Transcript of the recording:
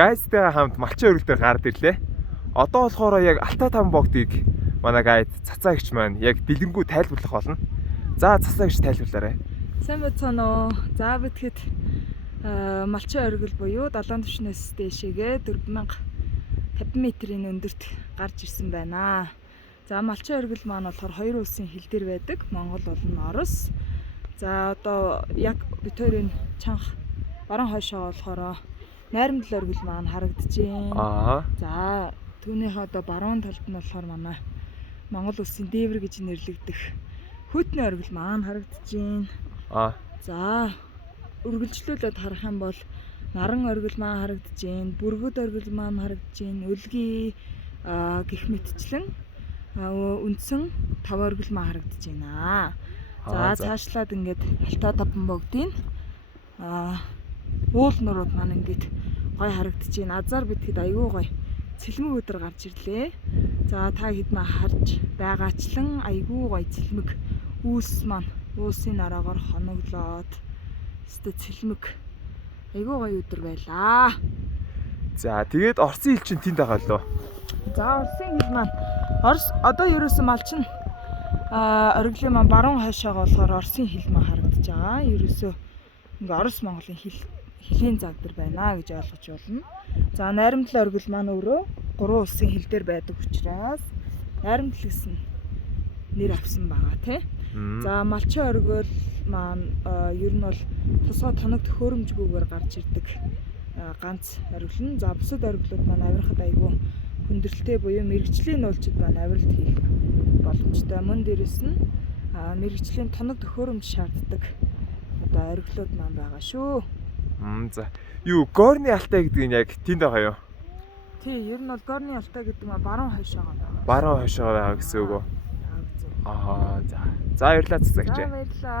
гайдтайгаа хамт малчин өргөл дээр гард ирлээ. Одоо болохоор яг Алтай там богдыг манай гайд цацаа гэгч маань яг дэлгэнгүү тайлбарлах болно. За цацаа гэгч тайлбарлаарай. Сайн байцгаана уу. За битгэд малчин өргөл буюу 70 түвшнээс дээшээгээ 4050 м-ийн өндөрт гарч ирсэн байна. За малчин өргөл маань болохоор хоёр улсын хил дээр байдаг. Монгол болон Орос. За одоо яг бид хоёрын чанга баруун хойшоо болохоор найрамдал өргөл маань харагдчихээн. За түүнийхээ одоо баруун талд нь болохоор манай Монгол улсын дээвэр гэж нэрлэгдэх Хүйтний өргөл маань харагдчихээн. За үргэлжлүүлээд харах юм бол наран өргөл маань харагдчихээн, бүргэд өргөл маань харагдчихээн, өлгий гэх мэтчлэн үндсэн тав өргөл маань харагдчихээн. За цаашлаад ингээд Алтай таван богдын уул нурууд маань ингээд гой харагдчихээн. Азар битгэд аягүй гой цэлмэг өдөр гарч ирлээ. За та хэдмээ харж байгаачлан аягүй гой цэлмэг үүс маань уусын арагаар хоноглоод өстө цэлмэг аягүй гой өдөр байлаа. За тэгээд Оросын хил чинь тэнд байгаа лөө. За Оросын хил маань Орос одоо ерөөсөн малчин өргөлийн маань баруун хойшоогоо болохоор Оросын хил маань харагдаж байгаа. Ерөөсөө ингээ Орос Монголын хилийн заг дээр байна гэж ойлгож байна. За найрамдал өргөл маань өөрөө гурван улсын хил дээр байдаг учраас найрамдал гэсэн нэр авсан байгаа тий. За малчин өргөл маань ер нь бол тусгай тоног төхөөрөмжгүйгээр гарч ирдэг ганц өргөл нь. За бусад өргөлүүд маань авирахад айгүй хүндрэлтэй буюу мэрэгжлийн нуулчид маань авиралт хийх боломжтой. Мөн дээрэс нь мэрэгжлийн тоног төхөөрөмж шаарддаг одоо өргөлүүд маань байгаа шүү. За юу Горны Алтай гэдэг нь яг тэнд байгаа юу? Тий, ер нь бол Горны Алтай гэдэг маань баруун хойшоогоо байгаа. Баруун хойшоогоо байгаа гэсэн үг үү? За баярлалаа цацаа гэж. За баярлалаа.